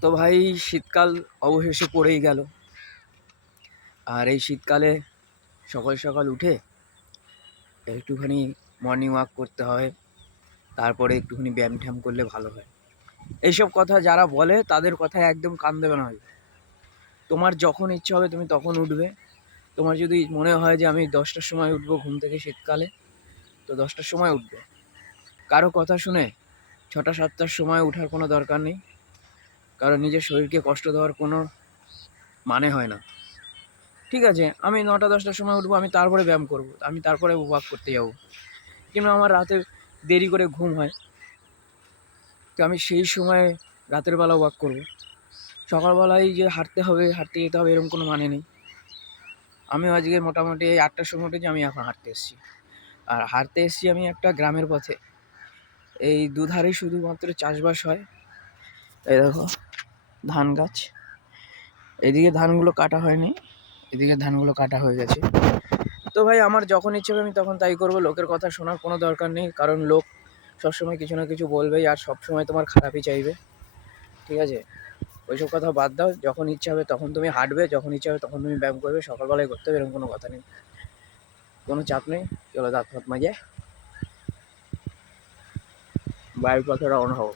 তো ভাই শীতকাল অবশেষে পড়েই গেল। আর এই শীতকালে সকাল সকাল উঠে একটুখানি মর্নিং ওয়াক করতে হয়, তারপরে একটুখানি ব্যায়াম ট্যায়াম করলে ভালো হয়। এইসব কথা যারা বলে তাদের কথায় একদম কান দেবে না ভাই। তোমার যখন ইচ্ছা হবে তুমি তখন উঠবে। তোমার যদি মনে হয় যে আমি 10টার সময় উঠবো ঘুম থেকে শীতকালে, তো 10টার সময় উঠবে। কারো কথা শুনে 6টা 7টার সময় ওঠার কোনো দরকার নেই, কারণ নিজের শরীরকে কষ্ট দেওয়ার কোনো মানে হয় না। ঠিক আছে, আমি 9টা 10টার সময় উঠবো, আমি তারপরে ব্যায়াম করব, আমি তারপরে ওয়াক করতে যাব। কিন্তু আমার রাতে দেরি করে ঘুম হয়, তো আমি সেই সময় রাতের বেলা ওয়াক করব। সকালবেলায় যে হাঁটতে হবে, হাঁটতে যেতে হবে, এরকম কোনো মানে নেই। আমি আজকে মোটামুটি এই 8টার সময় উঠেছি, আমি এখন হাঁটতে এসেছি। আর হাঁটতে এসেছি আমি একটা গ্রামের পথে। এই দুধারেই শুধুমাত্র চাষবাস হয়। এই দেখো ধান গাছ, এদিকে ধানগুলো কাটা হয়নি, এদিকে ধানগুলো কাটা হয়ে গেছে। তো ভাই আমার যখন ইচ্ছে হবে আমি তখন তাই করবো, লোকের কথা শোনার কোনো দরকার নেই, কারণ লোক সবসময় কিছু না কিছু বলবেই আর সবসময় তোমার খারাপই চাইবে। ঠিক আছে, ওইসব কথা বাদ দাও। যখন ইচ্ছা হবে তখন তুমি হাঁটবে, যখন ইচ্ছা হবে তখন তুমি ব্যায়াম করবে, সকালবেলায় করতে হবে, এরকম কোনো কথা নেই, কোনো চাপ নেই। চলো দাঁত ফাত মাজে বাড়ির পথে রওনা হবো।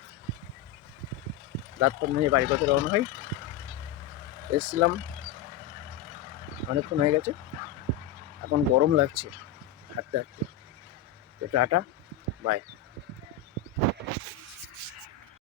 দাঁত ফাত মাজে বাড়ির পথে রওনা হই। এসছিলাম, অনেকক্ষণ হয়ে গেছে, এখন গরম লাগছে হাঁটতে হাঁটতে। তো টাটা, বাই।